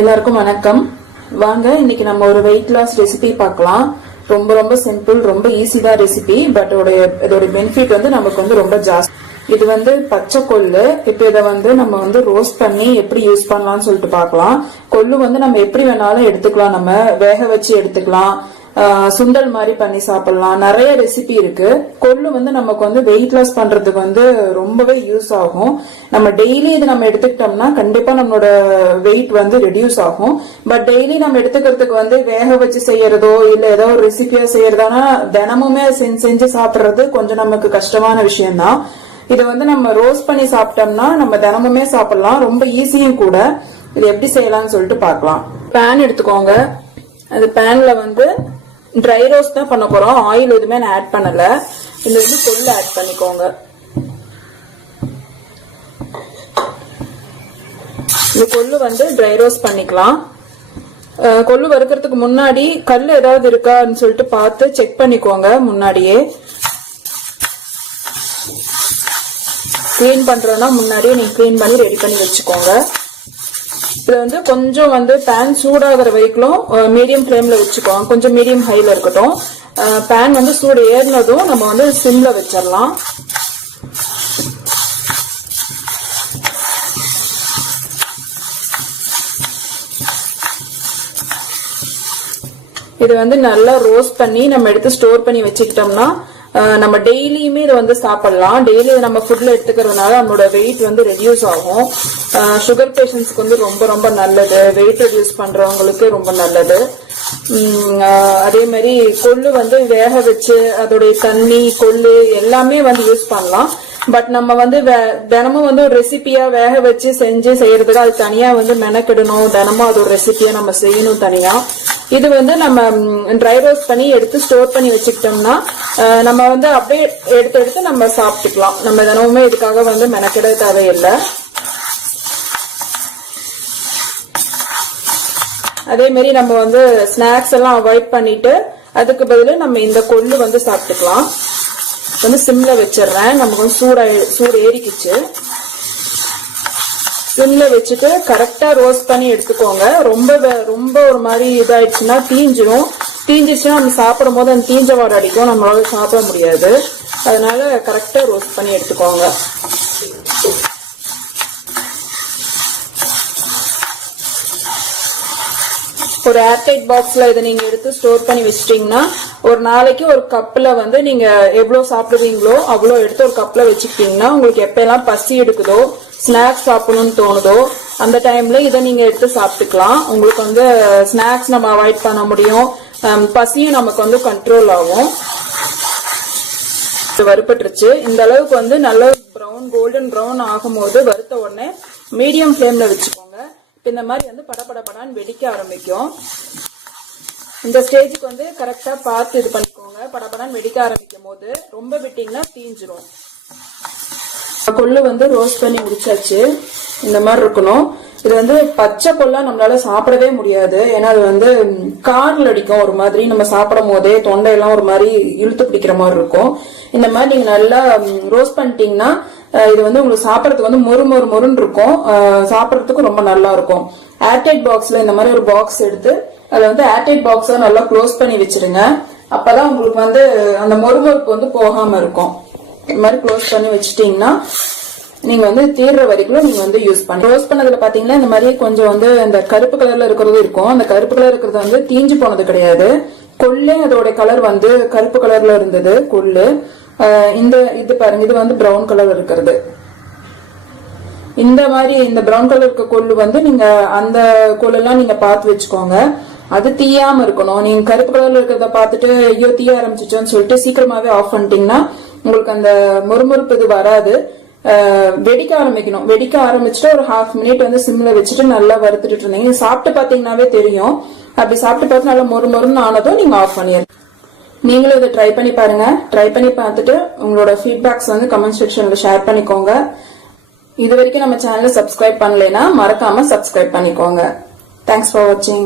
எல்லாருக்கும் வணக்கம். வாங்க இன்னைக்கு நம்ம ஒரு வெயிட் லாஸ் ரெசிபி பார்க்கலாம். ரொம்ப ரொம்ப சிம்பிள், ரொம்ப ஈஸி தான் ரெசிபி. பட் இதோட பெனிஃபிட் வந்து நமக்கு வந்து ரொம்ப ஜாஸ்தி. இது வந்து பச்சை கொள்ளு. இப்ப இதை வந்து நம்ம ரோஸ்ட் பண்ணி எப்படி யூஸ் பண்ணலாம்னு சொல்லிட்டு பார்க்கலாம். கொள்ளு வந்து நம்ம எப்படி வேணாலும் எடுத்துக்கலாம். நம்ம வேக வச்சு எடுத்துக்கலாம், சுண்டல் மாதிரி பண்ணி சாப்பிடலாம். நிறைய ரெசிபி இருக்கு. கொள்ளு வந்து நமக்கு வந்து வெயிட் லாஸ் பண்றதுக்கு வந்து ரொம்பவே யூஸ் ஆகும். நம்ம டெய்லி இது நம்ம எடுத்துக்கிட்டோம்னா கண்டிப்பா நம்மளோட வெயிட் வந்து ரெடியூஸ் ஆகும். பட் டெய்லி நம்ம எடுத்துக்கிறதுக்கு வந்து வேக வச்சு செய்யறதோ இல்ல ஏதோ ஒரு ரெசிபியா செய்யறதானா தினமுமே செஞ்சு சாப்பிடுறது கொஞ்சம் நமக்கு கஷ்டமான விஷயம்தான். இதை வந்து நம்ம ரோஸ்ட் பண்ணி சாப்பிட்டோம்னா நம்ம தினமுமே சாப்பிடலாம். ரொம்ப ஈஸியும் கூட. இது எப்படி செய்யலாம்னு சொல்லிட்டு பார்க்கலாம். பேன் எடுத்துக்கோங்க. அந்த பேன்ல வந்து ட்ரை ரோஸ்ட் தான் பண்ண போறோம். ஆயில் எதுவுமே நான் ஆட் பண்ணல. இந்த வந்து கொள்ளு ஆட் பண்ணிக்கோங்க. இந்த கொள்ளு வந்து ட்ரை ரோஸ்ட் பண்ணிக்கலாம். கொள்ளு வறுக்கிறதுக்கு முன்னாடி கல் ஏதாவது இருக்கான்னு சொல்லிட்டு பார்த்து செக் பண்ணிக்கோங்க. முன்னாடியே கிளீன் பண்றோம்னா முன்னாடியே நீங்க கிளீன் பண்ணி ரெடி பண்ணி வச்சுக்கோங்க. இது வந்து கொஞ்சம் வந்து பேன் சூடாகிற வரைக்கும் மீடியம் ஃப்ளேம்ல வச்சுக்கோங்க. கொஞ்சம் மீடியம் ஹைல இருக்கட்டும். பேன் வந்து சூடு ஏறினதும் நம்ம வந்து சிம்ல வச்சிடலாம். இது வந்து நல்லா ரோஸ்ட் பண்ணி நம்ம எடுத்து ஸ்டோர் பண்ணி வச்சுக்கிட்டோம்னா நம்ம டெய்லியுமே இதை வந்து சாப்பிடலாம். டெய்லி நம்ம ஃபுட்ல எடுத்துக்கிறதுனால நம்மளோட வெயிட் வந்து ரெடியூஸ் ஆகும். சுகர் பேஷண்ட்ஸ்க்கு வந்து ரொம்ப ரொம்ப நல்லது. வெயிட் ரெடியூஸ் பண்றவங்களுக்கு ரொம்ப நல்லது. அதே மாதிரி கொள்ளு வந்து வேக வச்சு அதோடைய தண்ணி கொள்ளு எல்லாமே வந்து யூஸ் பண்ணலாம். பட் நம்ம வந்து தினமும் வந்து ஒரு ரெசிபியா வேக வச்சு செஞ்சு செய்யறதுக்கு அது தனியா வந்து மெனக்கிடணும். தினமும் அது ஒரு ரெசிபியா நம்ம செய்யணும் தனியா. இது வந்து நம்ம ட்ரை ரோஸ்ட் பண்ணி எடுத்து ஸ்டோர் பண்ணி வச்சுக்கிட்டோம்னா நம்ம வந்து அப்படியே எடுத்து நம்ம சாப்பிட்டுக்கலாம். நம்ம தினமுமே இதுக்காக வந்து மெனக்கிட தேவையில்லை. அதே மாதிரி நம்ம வந்து ஸ்நாக்ஸ் எல்லாம் அவாய்ட் பண்ணிட்டு அதுக்கு பதிலா நம்ம இந்த கொள்ளு வந்து சாப்பிட்டுக்கலாம். வந்து சிம்ல வச்சிடுறேன். நமக்கு வந்து சூடு ஏறிக்குச்சு. சிம்ல வச்சுட்டு கரெக்டா ரோஸ்ட் பண்ணி எடுத்துக்கோங்க. ரொம்ப ஒரு மாதிரி இதாயிடுச்சுன்னா தீஞ்சிச்சுன்னா நம்ம சாப்பிடும் போது அந்த தீஞ்ச வாடை அடிக்கும், நம்மளால சாப்பிட முடியாது. அதனால கரெக்டா ரோஸ்ட் பண்ணி எடுத்துக்கோங்க. ஒரு ஏர்டைட் பாக்ஸ்ல இதை நீங்க எடுத்து ஸ்டோர் பண்ணி வச்சிட்டீங்கன்னா ஒரு நாளைக்கு ஒரு கப்ல வந்து நீங்க எவ்வளவு சாப்பிடுவீங்களோ அவ்வளவு எடுத்து ஒரு கப்ல வச்சுக்கிட்டீங்கன்னா உங்களுக்கு எப்பெல்லாம் பசி எடுக்குதோ ஸ்நாக்ஸ் சாப்பிடணும்னு தோணுதோ அந்த டைம்ல இதை நீங்க எடுத்து சாப்பிட்டுக்கலாம். உங்களுக்கு வந்து ஸ்நாக்ஸ் நம்ம அவாய்ட் பண்ண முடியும். பசியும் நமக்கு வந்து கண்ட்ரோல் ஆகும். வறுப்பட்டுருச்சு. இந்த அளவுக்கு வந்து நல்ல கோல்டன் ப்ரௌன் ஆகும்போது வறுத்த உடனே மீடியம் ஃப்ளேம்ல வச்சுக்கோங்க. இந்த மாதிரி வந்து படபடன்னு வெடிக்க ஆரம்பிக்கும். இந்த ஸ்டேஜுக்கு வந்து கரெக்டா பார்த்து இது பண்ணிக்கோங்க. படபடன்னு வெடிக்க ஆரம்பிக்கும் போது ரொம்ப விட்டீங்கன்னா தீஞ்சிரும். கொள்ளு வந்து ரோஸ்ட் பண்ணி முடிச்சாச்சு. இந்த மாதிரி இருக்கணும். இது வந்து பச்சை கொள்ளா நம்மளால சாப்பிடவே முடியாது. ஏன்னா அது வந்து கார்ல அடிக்கும். ஒரு மாதிரி நம்ம சாப்பிடும் போதே தொண்டையெல்லாம் ஒரு மாதிரி இழுத்து பிடிக்கிற மாதிரி இருக்கும். இந்த மாதிரி நீங்க நல்லா ரோஸ்ட் பண்ணிட்டீங்கன்னா இது வந்து உங்களுக்கு சாப்பிடறதுக்கு வந்து மொறுன்னு இருக்கும். சாப்பிடறதுக்கு ரொம்ப நல்லா இருக்கும். ஏர்டைட் பாக்ஸ்ல இந்த மாதிரி ஒரு பாக்ஸ் எடுத்து அதுல வந்து ஏர்டைட் பாக்ஸா நல்லா க்ளோஸ் பண்ணி வச்சிருங்க. அப்பதான் உங்களுக்கு வந்து அந்த மொறுமொறுப்பு வந்து போகாம இருக்கும். இந்த மாதிரி க்ளோஸ் பண்ணி வச்சுட்டீங்கன்னா நீங்க வந்து தீர்ற வரைக்கும் நீங்க வந்து யூஸ் பண்ணி ரோஸ்ட் பண்ணதுல பாத்தீங்கன்னா இந்த மாதிரி கொஞ்சம் வந்து இந்த கருப்பு கலர்ல இருக்கிறது இருக்கும். அந்த கருப்பு கலர் இருக்கிறது வந்து தீஞ்சு போனது கிடையாது. கொள்ளே அதோட கலர் வந்து கருப்பு கலர்ல இருந்தது கொள்ளு. இது பாருங்க, இது வந்து பிரவுன் கலர் இருக்கிறது. இந்த மாதிரி இந்த பிரவுன் கலர் இருக்க கொள்ளு வந்து நீங்க அந்த கொள்ளெல்லாம் நீங்க பார்த்து வச்சுக்கோங்க. அது தீயாம இருக்கணும். நீங்க கருப்பு கலர்ல இருக்கிறத பார்த்துட்டு ஐயோ தீய ஆரம்பிச்சிச்சோன்னு சொல்லிட்டு சீக்கிரமாவே ஆஃப் பண்ணிட்டீங்கன்னா உங்களுக்கு அந்த மொறுமொறுப்பு இது வராது. வெடிக்க ஆரம்பிக்கணும். வெடிக்க ஆரம்பிச்சுட்டு ஒரு ஹாஃப் மினிட் வந்து சிம்ல வச்சுட்டு நல்லா வறுத்துட்டு இருந்தீங்க. சாப்பிட்டு பாத்தீங்கன்னாவே தெரியும். அப்படி சாப்பிட்டு பார்த்து நல்லா மொறுமொறுன்னு ஆனதும் நீங்க ஆஃப் பண்ணிடுங்க. நீங்களும் இதை ட்ரை பண்ணி பாருங்க. ட்ரை பண்ணி பார்த்துட்டு உங்களோட ஃபீட்பேக்ஸ் வந்து கமெண்ட் செக்ஷன்ல ஷேர் பண்ணிக்கோங்க. இது வரைக்கும் நம்ம சேனலை சப்ஸ்கிரைப் பண்ணலைன்னா மறக்காம சப்ஸ்கிரைப் பண்ணிக்கோங்க. தேங்க்ஸ் ஃபார் வாட்சிங்.